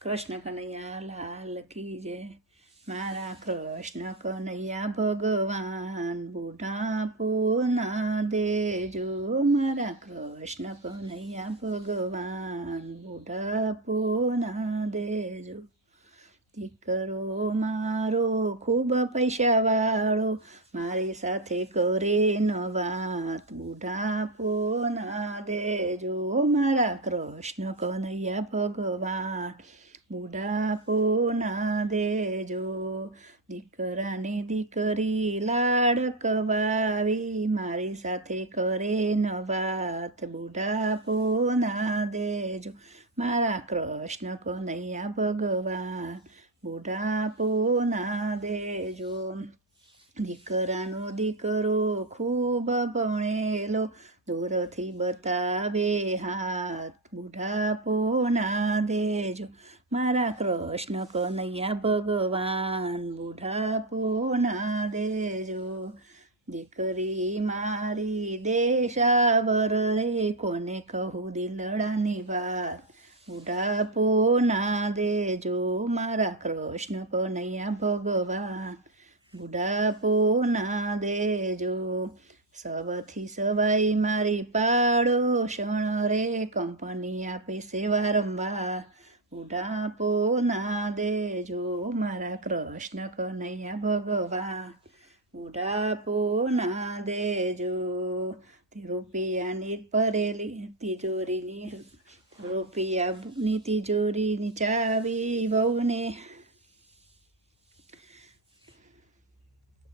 કૃષ્ણ કનૈયા લાલ કી જય. મારા કૃષ્ણ કનૈયા ભગવાન બુઢાપો ના દેજો મારા કૃષ્ણ કનૈયા ભગવાન બુઢાપો ના દેજો દીકરો મારો ખૂબ પૈસાવાળો, મારી સાથે કરે ન વાત. બુઢાપો ના દેજો મારા કૃષ્ણ કનૈયા ભગવાન. બુઢાપો ના દેજો દીકરાની દીકરી લાડ કવાવી, મારી સાથે કરે ન વાત. બુઢાપો ના દેજો મારા કૃષ્ણ કનૈયા ભગવાન. બુઢાપો ના દીકરાનો દીકરો ખૂબ ભણેલો, દૂરથી બતાવે હાથ બુઢાપો ના દેજો. મારા કૃષ્ણ કનૈયા ભગવાન બુઢાપો ના દેજો. દીકરી મારી દેશા રે કોને કહું દિલડાની વાત? બુઢાપો ના દેજો, મારા કૃષ્ણ કનૈયા ભગવાન. બુઢાપો ના દેજો, સવથી સવાઈ મારી પાડો શણ રે, કંપની આપે છે વારંવાર બુઢાપો ના દેજો, મારા કૃષ્ણ કનૈયા ભગવાન બુઢાપો ના દેજો રૂપિયાની ભરેલી તિજોરીની રૂપિયાની તિજોરીની ચાવી વહુને